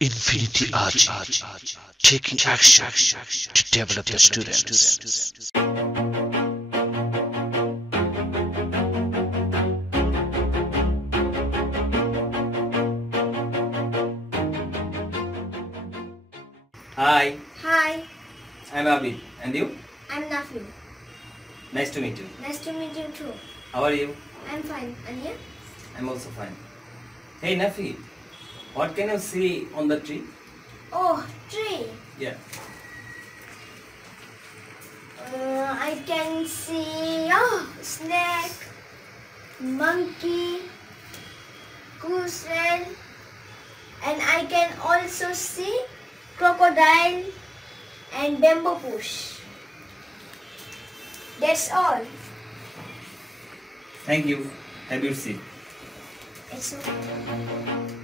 Infinity Ahzee, taking action to develop the students. Hi, Hi, I'm Abid. And you? I'm Nafi. Nice to meet you. Nice to meet you too. How are you? I'm fine. And you? I'm also fine. Hey Nafi, what can you see on the tree? Oh, tree. Yeah. I can see snake, monkey, goose, and I can also see crocodile and bamboo bush. That's all. Thank you. Have you seen? It's okay.